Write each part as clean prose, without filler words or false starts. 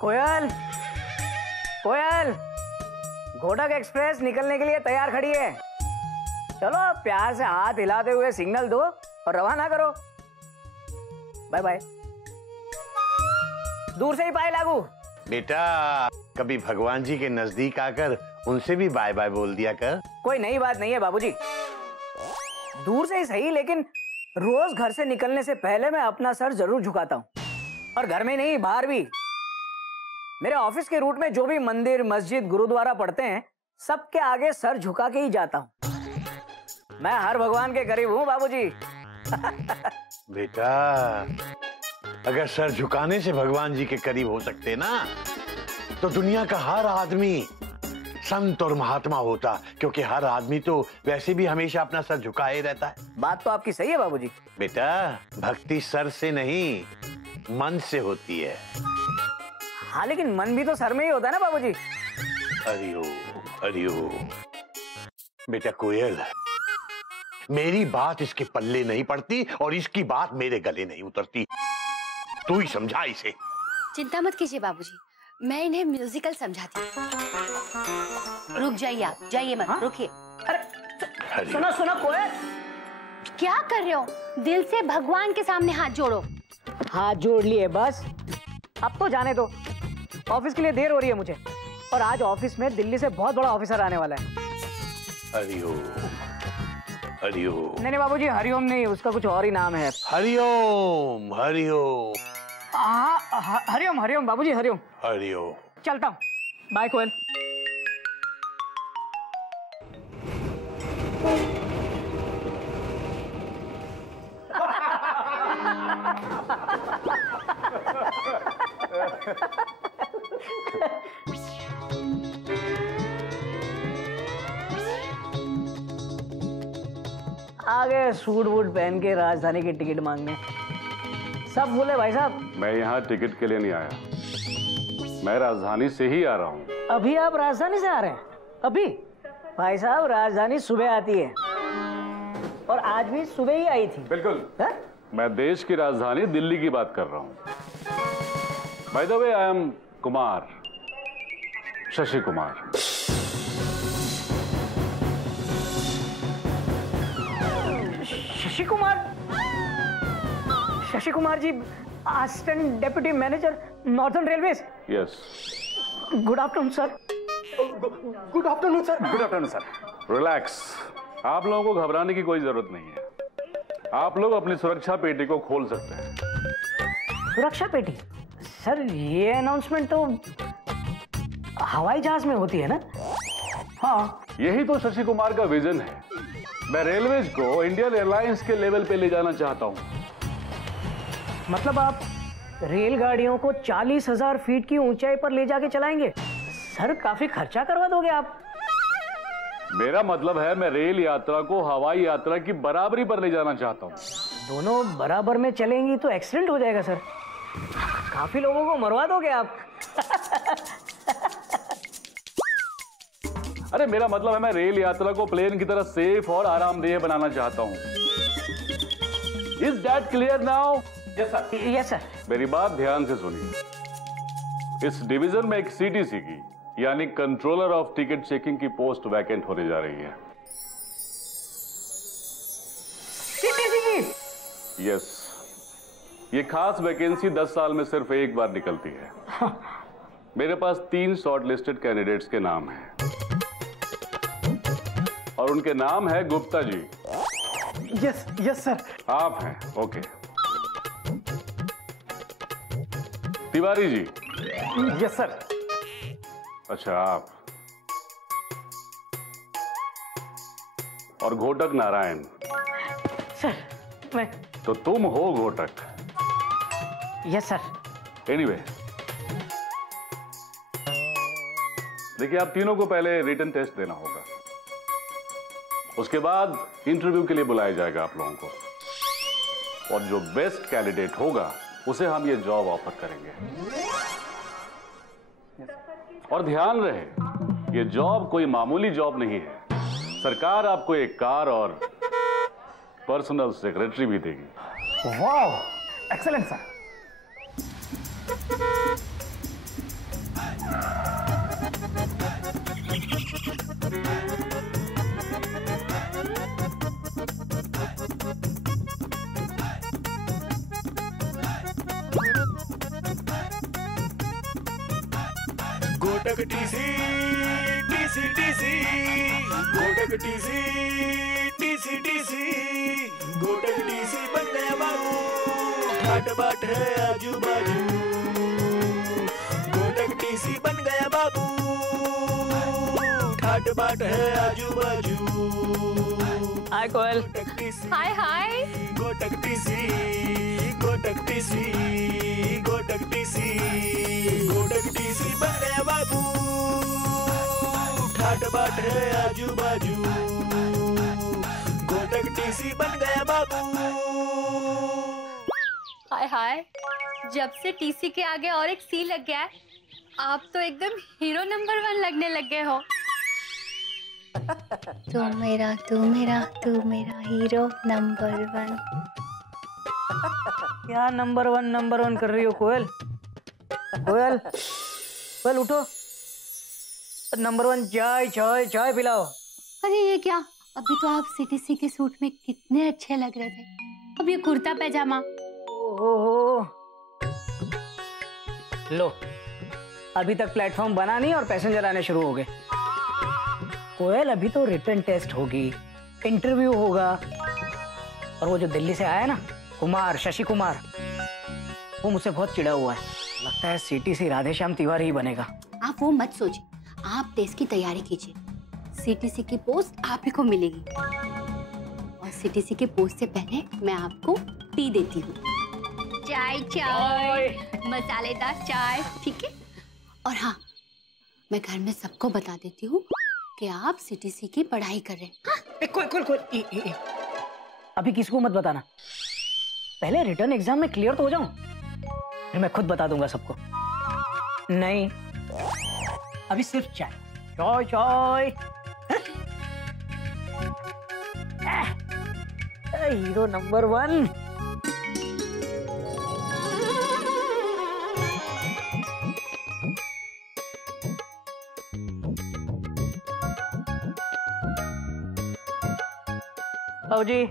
कोयल, कोयल, घोटक express निकलने के लिए तैयार खड़ी है। चलो प्यार से हाथ हिलाते हुए सिग्नल दो और रवाना करो। Bye bye. दूर से ही पाए लागू। बेटा कभी भगवान जी के नजदीक आकर उनसे भी बाय बाय बोल दिया कर। कोई नई बात नहीं है बाबूजी, दूर से ही सही, लेकिन रोज घर से निकलने से पहले मैं अपना सर जरूर झुकाता हूँ, और घर में नहीं बाहर भी। मेरे ऑफिस के रूट में जो भी मंदिर, मस्जिद, गुरुद्वारा पड़ते हैं, सबके आगे सर झुका के ही जाता हूँ। मैं हर भगवान के करीब हूँ बाबूजी। बेटा अगर सर झुकाने से भगवान जी के करीब हो सकते ना, तो दुनिया का हर आदमी संत और महात्मा होता, क्योंकि हर आदमी तो वैसे भी हमेशा अपना सर झुकाए रहता है। बात तो आपकी सही है बाबूजी। बेटा भक्ति सर से नहीं, मन से होती है। हाँ लेकिन मन भी तो सर में ही होता है ना बाबूजी। हरिओ हरिओ। बेटा कोयल, मेरी बात इसके पल्ले नहीं पड़ती और इसकी बात मेरे गले नहीं उतरती। तू ही समझा इसे। चिंता मत कीजिए बाबूजी, मैं इन्हें म्यूजिकल समझाती हूँ। रुक जाइए, आप जाइए मत। रुकिए। अरे सुनो सुनो कोयल, क्या कर रहे हो? दिल से भगवान के सामने हाथ जोड़ो। हाथ जोड़ लिए बस, अब तो जाने दो। ऑफिस के लिए देर हो रही है मुझे, और आज ऑफिस में दिल्ली से बहुत बड़ा ऑफिसर आने वाला है। हरिओम हरिओम। नहीं बाबूजी, हरिओम नहीं, उसका कुछ और ही नाम है। हरिओम हरिओम। हाँ हरिओम हरिओम बाबूजी, हरिओम। हरिओम। चलता हूँ, बाय कोयल। आ गए सूट वूट पहन के राजधानी की टिकट मांगने। सब बोले भाई साहब। मैं यहाँ टिकट के लिए नहीं आया, मैं राजधानी से ही आ रहा हूँ। अभी आप राजधानी से आ रहे हैं? अभी? भाई साहब राजधानी सुबह आती है, और आज भी सुबह ही आई थी। बिल्कुल है? मैं देश की राजधानी दिल्ली की बात कर रहा हूँ। By the way, I am Kumar, Shashi Kumar. Shashi Kumar? Shashi Kumar ji, assistant deputy manager, northern railways. Yes. Good afternoon sir. Good afternoon sir. Good afternoon sir. Relax, आप लोगों को घबराने की कोई जरूरत नहीं है। आप लोग अपनी सुरक्षा पेटी को खोल सकते हैं। सुरक्षा पेटी? सर ये अनाउंसमेंट तो हवाई जहाज में होती है ना? हाँ। यही तो शशि कुमार का विजन है। मैं रेलवेज को इंडियन एयरलाइंस के लेवल पे ले जाना चाहता हूँ। मतलब आप रेलगाड़ियों को 40,000 फीट की ऊंचाई पर ले जाके चलाएंगे? सर काफी खर्चा करवा दोगे आप। मेरा मतलब है मैं रेल यात्रा को हवाई यात्रा की बराबरी पर ले जाना चाहता हूँ। दोनों बराबर में चलेंगी तो एक्सीडेंट हो जाएगा सर, काफी लोगों को मरवा दोगे आप। अरे मेरा मतलब है मैं रेल यात्रा को प्लेन की तरह सेफ और आरामदेह बनाना चाहता हूँ। Is that clear now? Yes sir. Yes sir. मेरी बात ध्यान से सुनिए। इस डिवीजन में एक सीटीसी की यानी कंट्रोलर ऑफ टिकट चेकिंग की पोस्ट वैकेंट होने जा रही है। सीटीसी की? यस। ये खास वैकेंसी 10 साल में सिर्फ एक बार निकलती है। मेरे पास 3 शॉर्ट लिस्टेड कैंडिडेट्स के नाम हैं, और उनके नाम है Gupta ji. Yes yes sir. आप हैं? Okay. Tiwari ji? Yes sir. अच्छा आप। और घोटक नारायण? सर मैं। तो तुम हो घोटक? Yes sir. एनीवे, देखिए आप तीनों को पहले रिटन टेस्ट देना होगा, उसके बाद इंटरव्यू के लिए बुलाया जाएगा आप लोगों को, और जो बेस्ट कैंडिडेट होगा उसे हम ये जॉब ऑफर करेंगे। और ध्यान रहे, ये जॉब कोई मामूली जॉब नहीं है। सरकार आपको एक कार और पर्सनल सेक्रेटरी भी देगी। वाह, एक्सीलेंट सर। गोटक टीसी टीसी टीसी गोटक टीसी टीसी टीसी गोटक टीसी बन गया बाबू, ठाट बाट है आजू बाजू। गोटक टीसी बन गया बाबू, ठाट बाट है आजू बाजू। हाय कोयल। हाय हाय। गोटक टीसी गोटक टीसी गोटक टीसी गोटक टीसी बन गया बाबू, ठाट बाट है आजू बाजू। गोटक टीसी बन गया बाबू। हाय हाय, जब से टीसी के आगे और एक सी लग गया है, आप तो एकदम हीरो नंबर 1 लगने लग गए हो। तू मेरा हीरो नंबर 1। क्या नंबर वन कर रही हो कोयल? कोयल कोयल उठो, नंबर 1 चाय चाय चाय पिलाओ। अरे ये क्या, अभी तो आप सीटीसी के सूट में कितने अच्छे लग रहे थे, अब ये कुर्ता पैजामा। ओहो, लो अभी तक प्लेटफॉर्म बना नहीं और पैसेंजर आने शुरू हो गए। कोयल अभी तो रिटन टेस्ट होगी, इंटरव्यू होगा, और वो जो दिल्ली से आया ना कुमार, शशि कुमार, वो मुझसे बहुत चिढ़ा हुआ है। लगता है सीटीसी राधेश्याम तिवारी ही बनेगा। आप वो मत सोचिए, आप टेस्ट की तैयारी कीजिए। सीटीसी की पोस्ट आप ही को मिलेगी, और सीटीसी के पोस्ट से पहले मैं आपको टी देती हूँ। चाय चाय, मसालेदार चाय, ठीक है। और हाँ, मैं घर में सबको बता देती हूँ कि आप सीटीसी की पढ़ाई कर रहे हैं। हाँ? कोई अभी किसी को मत बताना, पहले रिटर्न एग्जाम में क्लियर तो हो जाऊं, फिर मैं खुद बता दूंगा सबको। नहीं, अभी सिर्फ चाय चाय चाय। Hero number 1। बाबूजी,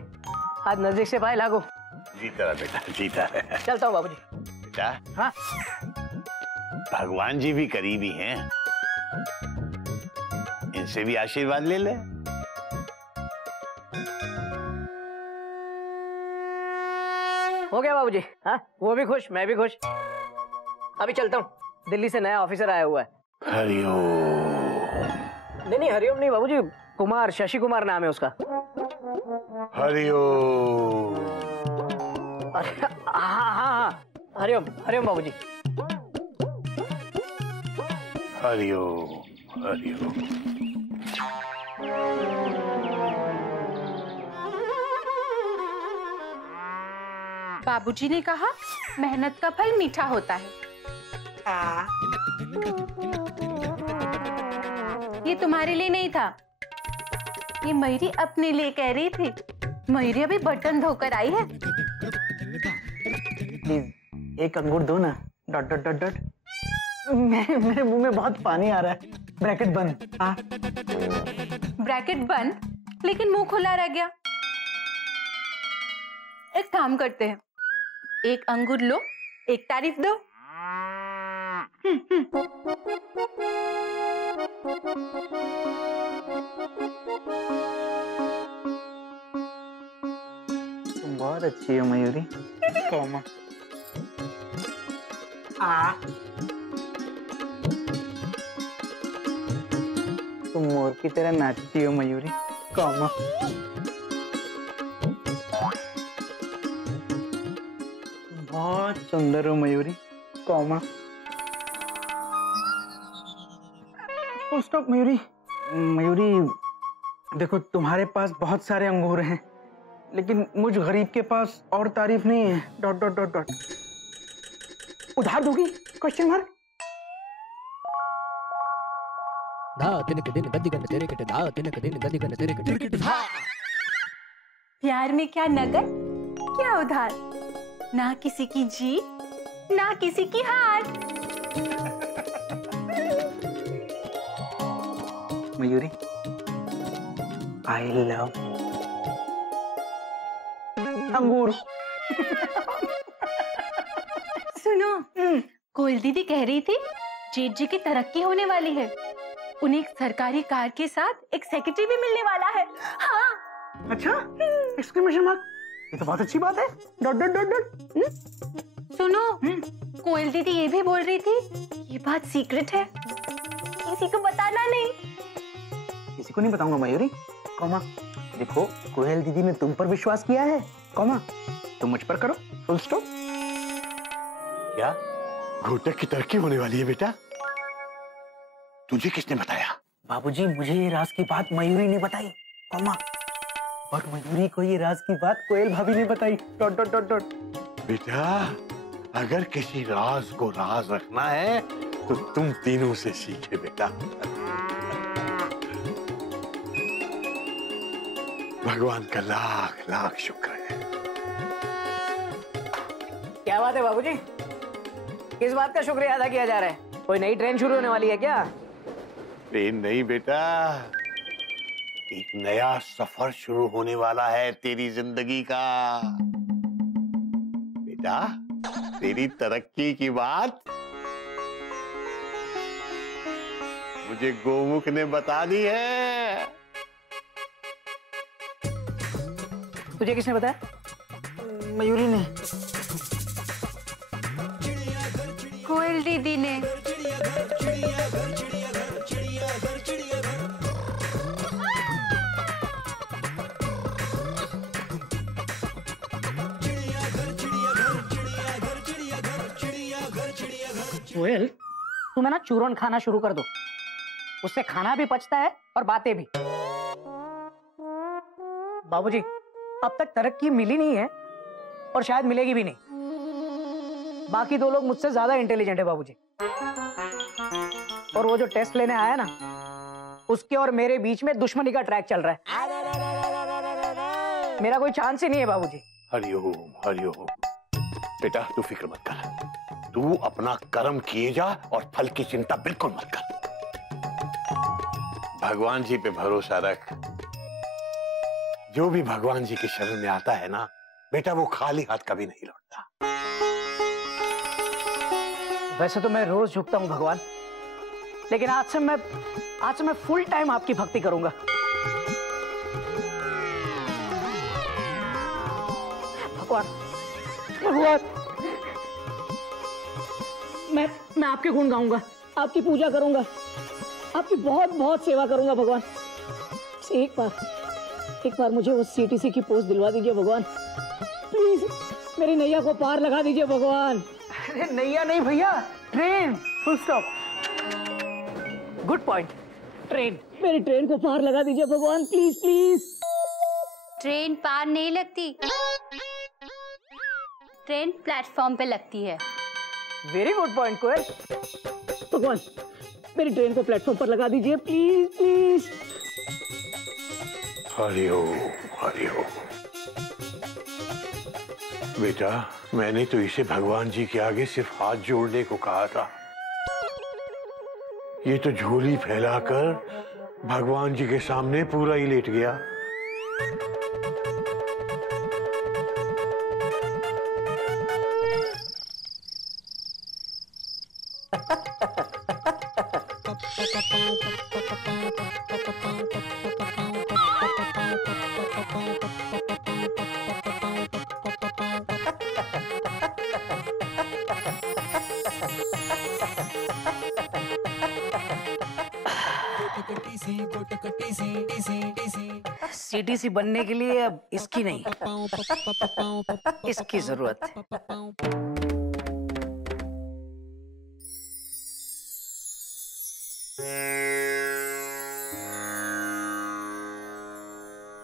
आज नजदीक से पाए लागू। जीता है बेटा, जीता है। चलता हूँ बाबूजी। बेटा, हाँ, भगवान जी भी करीबी हैं, इनसे भी आशीर्वाद ले ले। हो गया बाबूजी। हाँ, वो भी खुश, मैं भी खुश। अभी चलता हूँ, दिल्ली से नया ऑफिसर आया हुआ है। हरिओम। नहीं हरिओम नहीं बाबूजी, कुमार, शशि कुमार नाम है उसका। हरिओम। हाँ, हरिओम हरिओम बाबूजी। हरिओम हरिओम। बाबूजी ने कहा मेहनत का फल मीठा होता है। ये तुम्हारे लिए नहीं था, ये मयूरी अपने लिए कह रही थी। मयूरी अभी बर्तन धोकर आई है। प्लीज एक अंगूर दो ना। Dot dot dot dot. मेरे मुंह में बहुत पानी आ रहा है। ब्रैकेट बंद। हाँ, ब्रैकेट बंद, लेकिन मुंह खुला रह गया। एक काम करते हैं, एक अंगूर लो, एक तारीफ दो। तुम बहुत अच्छी हो मयूरी। कौमा। तुम मोर की तरह नाचती हो मयूरी। कौमा। बहुत सुंदर हो Mayuri. Comma. Full stop Mayuri. Mayuri देखो, तुम्हारे पास बहुत सारे अंगूर हैं, लेकिन मुझ गरीब के पास और तारीफ नहीं है। Dot dot dot dot. उधार दोगी? Question mark. प्यार में क्या नगद, क्या उधार, ना किसी की जीत, ना किसी की हार। मयूरी, आई लव अंगूर। सुनो, कोयल दीदी कह रही थी जेठ जी की तरक्की होने वाली है। उन्हें एक सरकारी कार के साथ एक सेक्रेटरी भी मिलने वाला है। हाँ। अच्छा, एक्सक्लेमेशन मार्क, ये तो बहुत अच्छी बात है। Dot dot dot dot. सुनो, कोयल दीदी ये भी बोल रही थी ये बात सीक्रेट है, किसी को बताना नहीं। किसी को नहीं बताऊंगा मयूरी, कॉमा। देखो, कोयल दीदी ने तुम पर विश्वास किया है, कॉमा, तुम मुझ पर करो, फुल स्टॉप। क्या घोटक की तरक्की होने वाली है बेटा? तुझे किसने बताया? बाबूजी, मुझे ये राज की बात मयूरी ने बताई, कॉमा, और मयूरी को ये राज की बात कोयल भाभी ने बताई, डॉट डॉट डॉट डॉट। बेटा, अगर किसी राज को राज रखना है तो तुम तीनों से सीखे बेटा। भगवान का लाख लाख शुक्र है। क्या बात है बाबूजी, किस बात का शुक्रिया अदा किया जा रहा है? कोई नई ट्रेन शुरू होने वाली है क्या? ट्रेन नहीं बेटा, एक नया सफर शुरू होने वाला है तेरी जिंदगी का। बेटा, तेरी तरक्की की बात मुझे गोमुख ने बता दी है। तुझे किसने बताया? मयूरी ने। कोयल दीदी ने। कोयल, तुम है ना चूरन खाना शुरू कर दो, उससे खाना भी पचता है और बातें भी। बाबूजी, अब तक तरक्की मिली नहीं है और शायद मिलेगी भी नहीं। बाकी दो लोग मुझसे ज्यादा इंटेलिजेंट है बाबूजी, और वो जो टेस्ट लेने आया ना, उसके और मेरे बीच में दुश्मनी का ट्रैक चल रहा है। मेरा कोई चांस ही नहीं है बाबूजी। हरिओम हरिओम। बेटा, तू फिक्र मत कर, तू अपना कर्म किए जा और फल की चिंता बिल्कुल मत कर। भगवान जी पे भरोसा रख। जो भी भगवान जी के शरण में आता है ना बेटा, वो खाली हाथ कभी नहीं लौटता। वैसे तो मैं रोज झुकता हूं भगवान, लेकिन आज से मैं फुल टाइम आपकी भक्ति करूंगा। भगवान, भगवान, मैं आपके गुण गाऊंगा, आपकी पूजा करूंगा, आपकी बहुत बहुत सेवा करूंगा भगवान। एक बार मुझे वो सीटीसी की पोस्ट दिलवा दीजिए भगवान, प्लीज। मेरी नैया को पार लगा दीजिए भगवान। अरे नैया नहीं भैया, train, full stop. Good point, train. मेरी ट्रेन को पार लगा दीजिए भगवान, प्लीज प्लीज। ट्रेन पार नहीं लगती, ट्रेन प्लेटफॉर्म पे लगती है। वेरी गुड पॉइंट कोयल। भगवान, मेरी ट्रेन को प्लेटफॉर्म पर लगा दीजिए, प्लीज प्लीज। हरिओम हरिओम। बेटा, मैंने तो इसे भगवान जी के आगे सिर्फ हाथ जोड़ने को कहा था। ये तो झोली फैलाकर भगवान जी के सामने पूरा ही लेट गया। सीटीसी बनने के लिए अब इसकी नहीं, इसकी जरूरत है।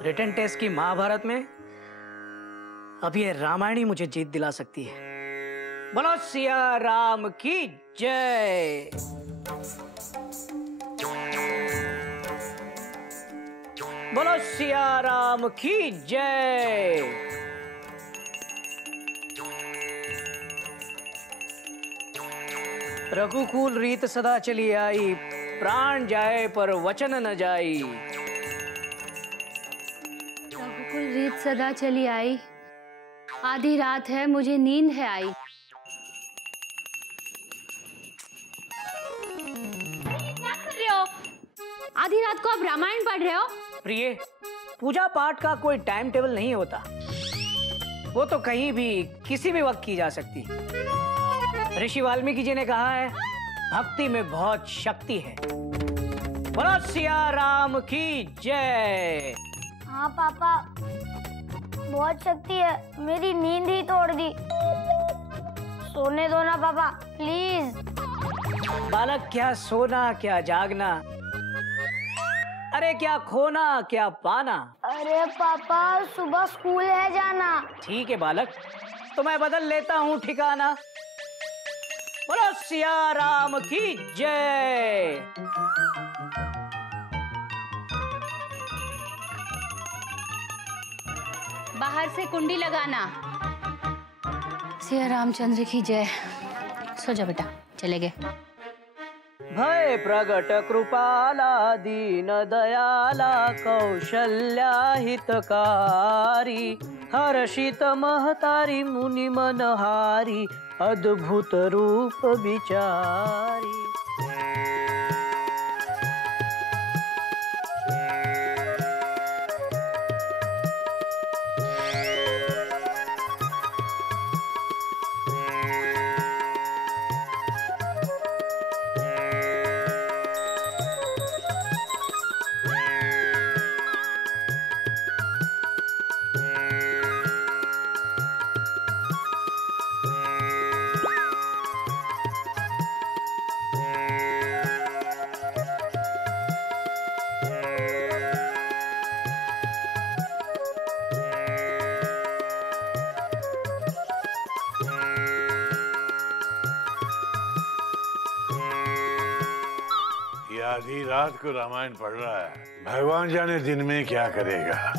रिटन टेस्ट की महाभारत में अब ये रामायण ही मुझे जीत दिला सकती है। बोलो सिया राम की जय। बोलो सिया राम की जय। रघुकुल रीत सदा चली आई, प्राण जाए पर वचन न जाई। रघुकुल रीत सदा चली आई, आधी रात है मुझे नींद है आई। क्या कर रहे हो? आधी रात को आप रामायण पढ़ रहे हो? प्रिय, पूजा पाठ का कोई टाइम टेबल नहीं होता, वो तो कहीं भी किसी भी वक्त की जा सकती। ऋषि वाल्मीकि जी ने कहा है, भक्ति में बहुत शक्ति है। बोलो सिया राम की जय। हाँ पापा, बहुत शक्ति है, मेरी नींद ही तोड़ दी। सोने दो ना पापा, प्लीज। बालक, क्या सोना क्या जागना, अरे क्या खोना क्या पाना। अरे पापा, सुबह स्कूल है जाना। ठीक है बालक, तो मैं बदल लेता हूँ ठिकाना। बोलो सिया राम की जय। बाहर से कुंडी लगाना। सिया रामचंद्र की जय। सो जा बेटा, चले गए। भय प्रगट कृपाला दीन दयाला कौशल्या हितकारी हर्षित महतारी मुनि मनहारी अद्भुत रूप विचारी। आधी रात को रामायण पढ़ रहा है, भगवान जाने दिन में क्या करेगा।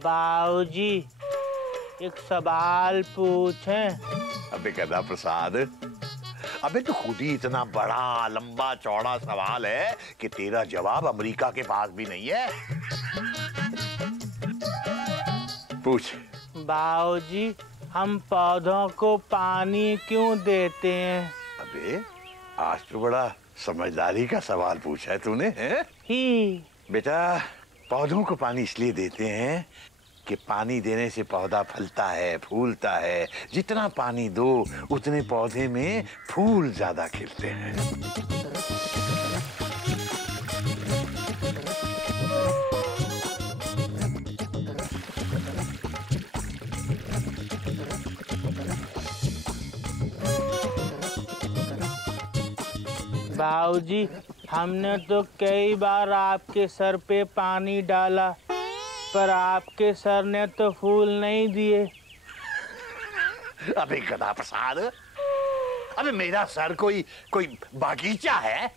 बाबूजी, एक सवाल पूछें? अबे गधा प्रसाद, अबे तो खुद ही इतना बड़ा लंबा चौड़ा सवाल है कि तेरा जवाब अमेरिका के पास भी नहीं है। पूछ। बाबूजी, हम पौधों को पानी क्यों देते हैं? अबे आज तो बड़ा समझदारी का सवाल पूछा है तूने, हैं? ही बेटा, पौधों को पानी इसलिए देते हैं कि पानी देने से पौधा फलता है, फूलता है। जितना पानी दो उतने पौधे में फूल ज्यादा खिलते हैं। बाबूजी, हमने तो कई बार आपके सर पे पानी डाला, पर आपके सर ने तो फूल नहीं दिए। अबे गधा प्रसाद, अबे मेरा सर कोई बागीचा है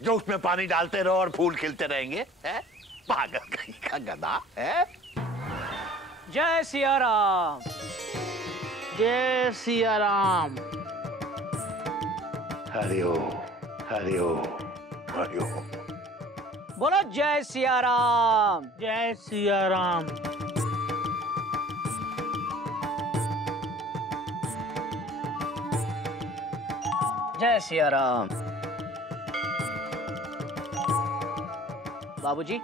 जो उसमें पानी डालते रहो और फूल खिलते रहेंगे? है पागल कहीं का गधा है। जय सिया राम। जय सिया राम। हरि ओम, हरि ओम, हरि ओम। बोलो जय सिया राम। जय सिया राम। जय सिया राम। बाबूजी,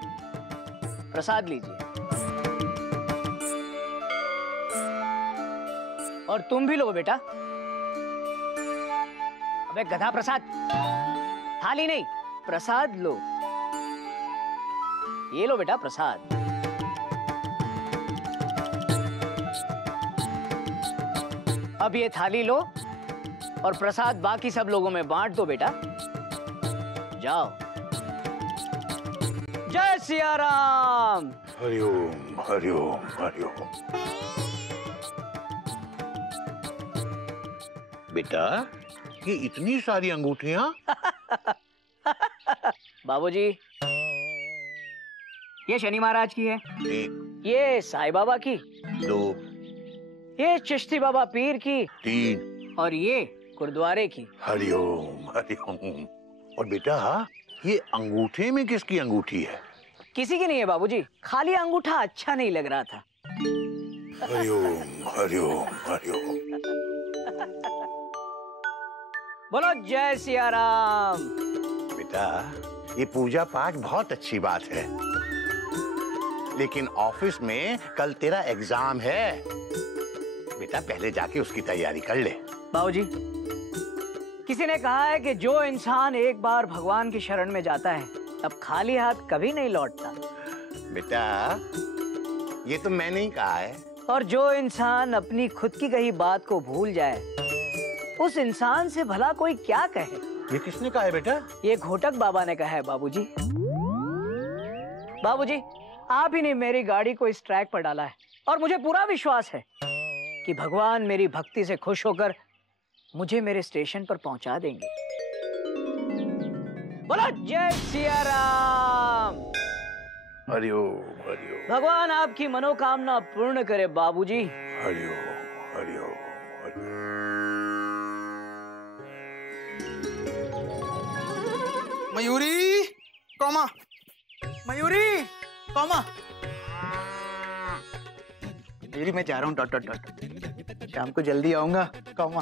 प्रसाद लीजिए। और तुम भी लो बेटा। अबे गधा प्रसाद, थाली नहीं, प्रसाद लो। ये लो बेटा प्रसाद। अब ये थाली लो और प्रसाद बाकी सब लोगों में बांट दो बेटा। जाओ। जय सिया राम। हरिओम हरिओम हरिओम। बेटा, ये इतनी सारी अंगूठियां? बाबूजी, ये शनि महाराज की है, एक, ये साईं बाबा की, 2, ये चिश्ती बाबा पीर की, 3 और ये गुरुद्वारे की। हरिओम हरिओम। और बेटा, ये अंगूठे में किसकी अंगूठी है? किसी की नहीं है बाबूजी, खाली अंगूठा अच्छा नहीं लग रहा था। हरिओम हरिओम हरिओम। बोलो जय सिया राम। बेटा, ये पूजा पाठ बहुत अच्छी बात है, लेकिन ऑफिस में कल तेरा एग्जाम है। बेटा, पहले जाके उसकी तैयारी कर ले। बाबूजी, किसी ने कहा है कि जो इंसान एक बार भगवान की शरण में जाता है तब खाली हाथ कभी नहीं लौटता। बेटा, ये तो मैंने ही कहा है। और जो इंसान अपनी खुद की कही बात को भूल जाए, उस इंसान से भला कोई क्या कहे। ये किसने कहा है बेटा? ये घोटक बाबा ने कहा है बाबूजी। बाबूजी, आप ही ने मेरी गाड़ी को इस ट्रैक पर डाला है और मुझे पूरा विश्वास है कि भगवान मेरी भक्ति से खुश होकर मुझे मेरे स्टेशन पर पहुंचा देंगे। बोलो जय सिया राम। हरिओम हरिओम भगवान आपकी मनोकामना पूर्ण करे बाबूजी। हरिओम हरिओम हरिओम। Mayuri comma, Mayuri comma. मयूरी, मैं जा रहा हूँ डॉट डॉट डॉट। शाम को जल्दी आऊंगा कौमा,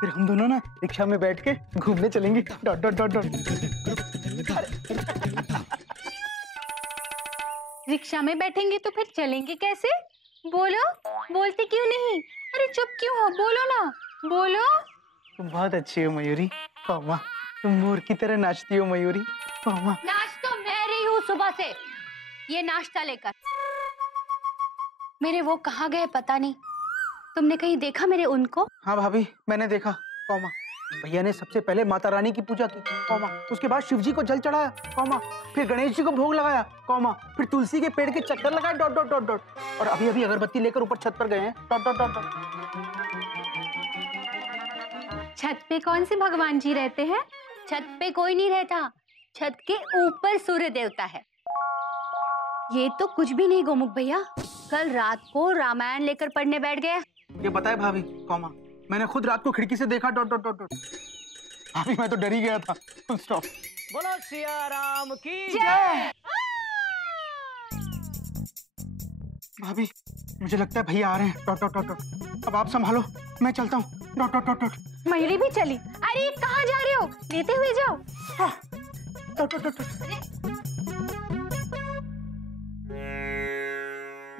फिर हम दोनों ना रिक्शा में बैठ के घूमने चलेंगे dot dot dot dot. Rickshaw में बैठेंगे तो फिर चलेंगे कैसे? बोलो, बोलते क्यों नहीं? अरे चुप क्यों हो, बोलो ना, बोलो। तुम बहुत अच्छी हो मयूरी कौमा, तुम मोर की तरह नाचती हो मयूरी कौमा। नाच तो मैं रही हूँ सुबह से, ये नाश्ता लेकर। मेरे वो कहाँ गए पता नहीं, तुमने कहीं देखा मेरे उनको? हाँ भाभी, मैंने देखा कौमा। भैया ने सबसे पहले माता रानी की पूजा की कौमा, उसके बाद शिव जी को जल चढ़ाया कौमा, फिर गणेश जी को भोग लगाया कौमा, फिर तुलसी के पेड़ के चक्कर लगाए डॉट डॉट डॉट डॉट, और अभी अभी अगरबत्ती लेकर ऊपर छत पर गए हैं डॉट डॉट डॉट डॉट। छत पे कौन से भगवान जी रहते हैं? छत पे कोई नहीं रहता, छत के ऊपर सूर्य देवता है। ये तो कुछ भी नहीं गोमुख भैया, कल रात को रामायण लेकर पढ़ने बैठ गया। ये बताए भाभी कौमा, मैंने खुद रात को खिड़की से देखा डॉट डॉट डॉट डॉट। भाभी, मैं तो डर ही गया था। स्टॉप। बोलो सिया राम की जय। भाभी, मुझे लगता है भैया आ रहे हैं डॉट डॉट डॉट डॉट। अब आप संभालो, मैं चलता हूँ dot dot dot dot. Mayuri भी चली। अरे कहाँ जा रहे हो? लेते हुए जाओ। हाँ, डॉट डॉट डॉट डॉट।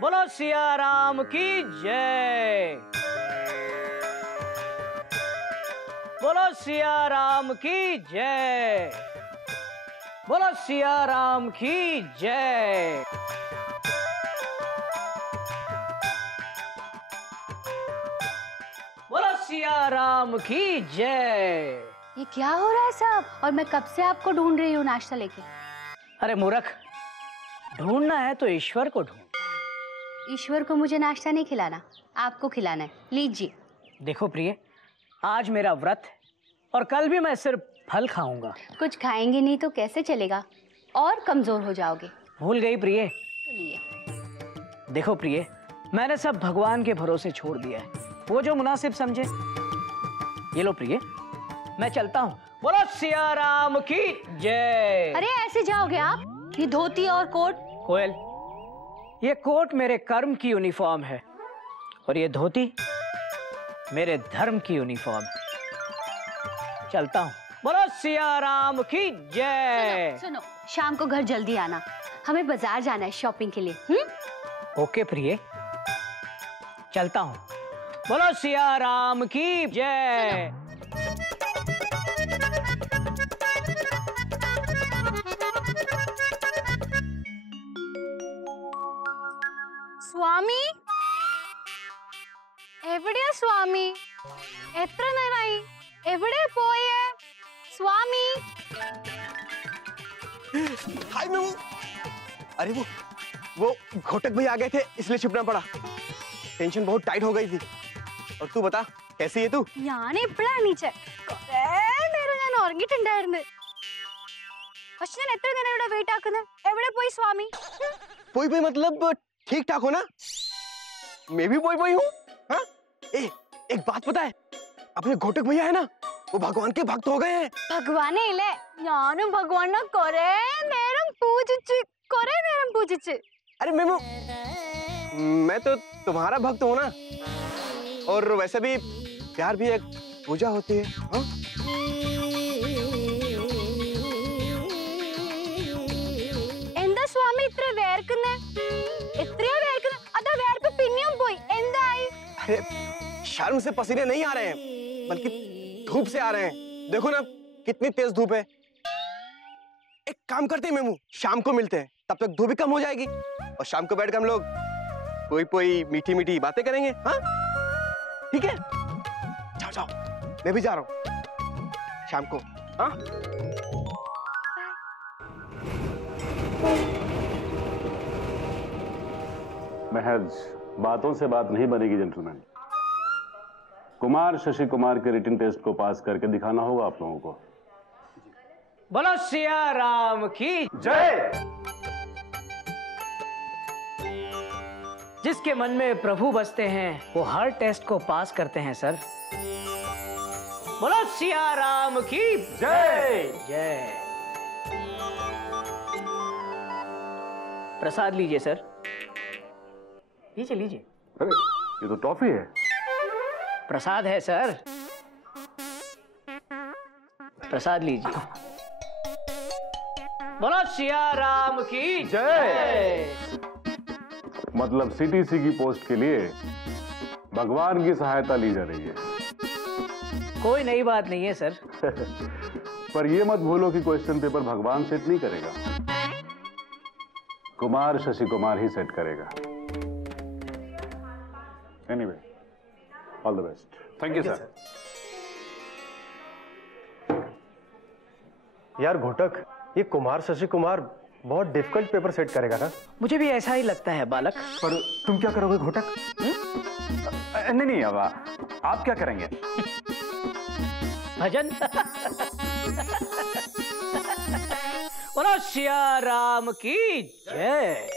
बोलो सिया राम की जय। बोलो सिया राम की जय। बोलो सिया राम की जय। बोलो सिया राम की जय। ये क्या हो रहा है सब? और मैं कब से आपको ढूंढ रही हूँ नाश्ता लेके। अरे मूर्ख, ढूंढना है तो ईश्वर को ढूंढ। ईश्वर को मुझे नाश्ता नहीं खिलाना, आपको खिलाना है। लीजिए। देखो प्रिय, आज मेरा व्रत है और कल भी मैं सिर्फ फल खाऊंगा। कुछ खाएंगे नहीं तो कैसे चलेगा, और कमजोर हो जाओगे। भूल गई प्रिय? लिए देखो प्रिय, मैंने सब भगवान के भरोसे छोड़ दिया है, वो जो मुनासिब समझे। ये लो प्रिय, मैं चलता हूँ। बोलो सिया राम की जय। अरे ऐसे जाओगे आप? ये धोती और कोट? कोयल, ये कोट मेरे कर्म की यूनिफॉर्म है और ये धोती मेरे धर्म की यूनिफॉर्म है। चलता हूँ। बोलो सिया राम की जय। सुनो, शाम को घर जल्दी आना, हमें बाजार जाना है शॉपिंग के लिए। ओके प्रिय, चलता हूँ। बोलो सिया राम की जय। स्वामी, एवड़े स्वामी, एत्र नहीं, एवड़े पोये स्वामी। हाय मेमू, अरे वो घोटक भैया आ गए थे इसलिए छिपना पड़ा। टेंशन बहुत टाइट हो गई थी। और तू बता कैसी है तू? ഞാൻ ഇപ്പഴാണ് എണീച്ചേ. കുറേ നേരം ഞാൻ ഉറങ്ങിയിട്ടുണ്ടായിരുന്നു. പക്ഷെ ഞാൻ എത്ര നേരം ഇവിടെ വെയിറ്റ് ആക്കുന്നത്? എവിടെ പോയി സ്വാമി? पोई पोई मतलब ठीक ठाक हो ना? मैं भी पोई पोई हूँ। हाँ? एक बात पता है, अपने घोटक भैया है ना, वो भगवान के भक्त हो गए हैं। ഭഗവാനെ ഇല്ലേ, ഞാനും ഭഗവാനെ കുറേ നേരം പൂജിച്ചു. अरे मेमू, मैं तो तुम्हारा भक्त हूँ ना, और वैसे भी प्यार भी एक पूजा होती है। हाँ? എന്താ സ്വാമി ഇത്ര വേർക്കുന്നേ? എത്രയാ വേർക്കുന്നേ? അതാ വേർപ്പ് പിന്നെയും പോയി. എന്തായി? अरे शर्म से पसीने नहीं आ रहे हैं, बल्कि धूप से आ रहे हैं। देखो ना कितनी तेज धूप है। एक काम करते हैं मेमू, शाम को मिलते हैं, तब तक धूप भी कम हो जाएगी और शाम को बैठकर हम लोग कोई मीठी मीठी बातें करेंगे। हाँ ठीक है, जाओ जाओ, मैं भी जा रहा हूँ शाम को। हाँ महज बातों से बात नहीं बनेगी जेंटलमैन। कुमार शशि कुमार के रिटन टेस्ट को पास करके दिखाना होगा आप लोगों को। बोलो सिया राम की जय। जिसके मन में प्रभु बसते हैं वो हर टेस्ट को पास करते हैं सर। बोलो सिया राम की जय। जय। प्रसाद लीजिए सर, लीजिए लीजिए। अरे ये तो टॉफी है। प्रसाद है सर, प्रसाद लीजिए। बोलो सिया राम की जय। मतलब सीटीसी की पोस्ट के लिए भगवान की सहायता ली जा रही है। कोई नई बात नहीं है सर। पर ये मत भूलो कि क्वेश्चन पेपर भगवान सेट नहीं करेगा, कुमार शशि कुमार ही सेट करेगा। Anyway, all the best. Thank you sir. यार घोटक, ये कुमार शशि कुमार बहुत डिफिकल्ट पेपर सेट करेगा ना? मुझे भी ऐसा ही लगता है बालक। पर तुम क्या करोगे घोटक? नहीं अब आप क्या करेंगे? भजन। बोलो सिया राम की जय।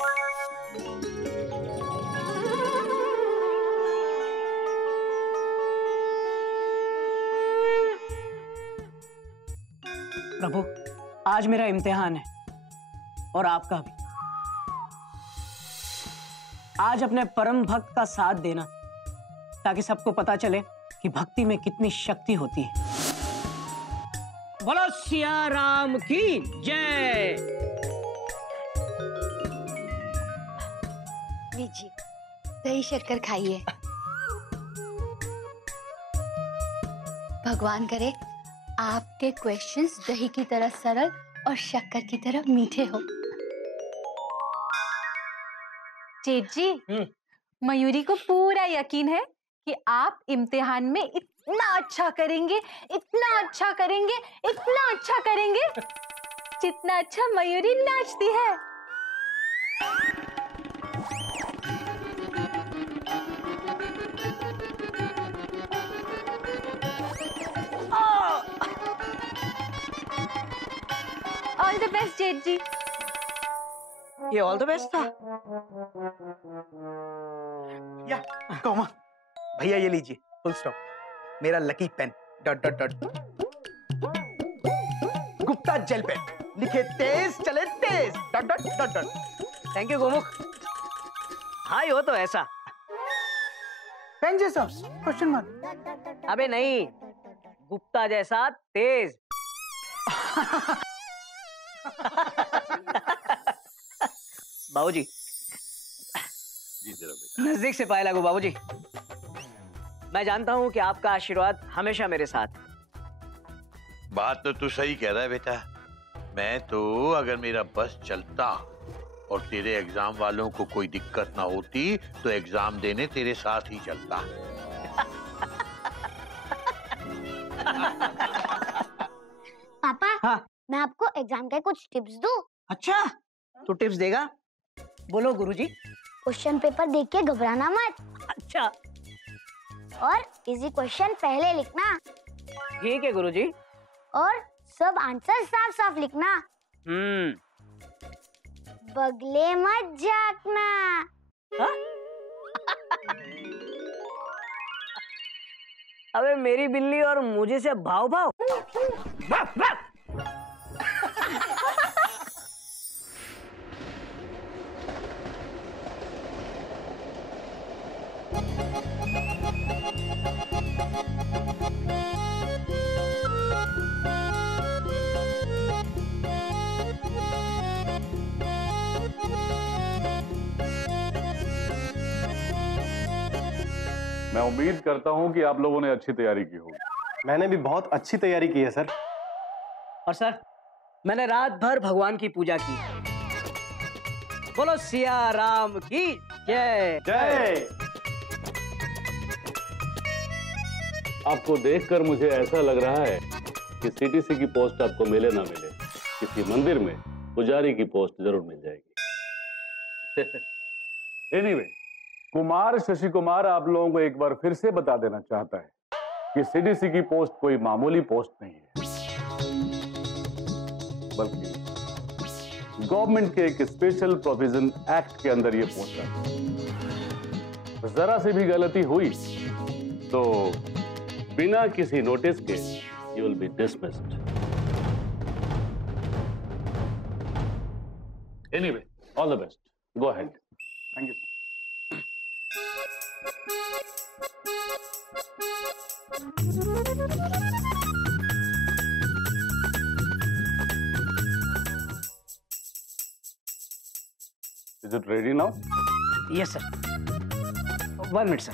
प्रभु, आज मेरा इम्तिहान है और आपका भी। आज अपने परम भक्त का साथ देना ताकि सबको पता चले कि भक्ति में कितनी शक्ति होती है। बोलो सिया राम की जय। लीजिए, दही शक्कर खाइए। भगवान करे आपके क्वेश्चंस दही की तरह सरल और शक्कर की तरह मीठे हो। जेठ जी, मयूरी को पूरा यकीन है कि आप इम्तिहान में इतना अच्छा करेंगे, इतना अच्छा करेंगे, इतना अच्छा करेंगे, जितना अच्छा मयूरी नाचती है। ऑल द बेस्ट जेठ जी। ये ऑल द बेस्ट था। या कॉमा भैया ये लीजिए, फुल स्टॉप, मेरा lucky pen, dot dot dot, Gupta gel pen, लिखे तेज चले तेज, dot dot dot dot. Thank you Gomukh. हाई हो तो ऐसा पेन जैसा क्वेश्चन मार्क। अबे नहीं, गुप्ता जैसा तेज। बाबूजी, नजदीक से पाए लागू बाबूजी। मैं जानता हूं कि आपका आशीर्वाद हमेशा मेरे साथ। बात तो तू सही कह रहा है बेटा। मैं तो अगर मेरा बस चलता और तेरे एग्जाम वालों को कोई दिक्कत ना होती तो एग्जाम देने तेरे साथ ही चलता। पापा, हाँ? मैं आपको एग्जाम के कुछ टिप्स दूं? अच्छा, तू टिप्स देगा? बोलो गुरुजी। क्वेश्चन पेपर देख के घबराना मत। अच्छा और इजी क्वेश्चन पहले लिखना ठीक है गुरुजी। और सब आंसर साफ साफ लिखना। बगले मत झांकना। हाँ? अबे मेरी बिल्ली और मुझे से भाव भाव। मैं उम्मीद करता हूं कि आप लोगों ने अच्छी तैयारी की होगी। मैंने भी बहुत अच्छी तैयारी की है सर। और सर मैंने रात भर भगवान की पूजा की। बोलो सिया राम की जय। जय। आपको देखकर मुझे ऐसा लग रहा है कि सीटीसी की पोस्ट आपको मिले ना मिले, किसी मंदिर में पुजारी की पोस्ट जरूर मिल जाएगी। एनीवे, कुमार शशि कुमार आप लोगों को एक बार फिर से बता देना चाहता है कि सीडीसी की पोस्ट कोई मामूली पोस्ट नहीं है, बल्कि गवर्नमेंट के एक स्पेशल प्रोविजन एक्ट के अंदर ये पोस्ट है। जरा से भी गलती हुई तो बिना किसी नोटिस के you will be dismissed. Anyway, all the best, go ahead. Thank you sir. Is it ready now? Yes sir. 1 minute sir.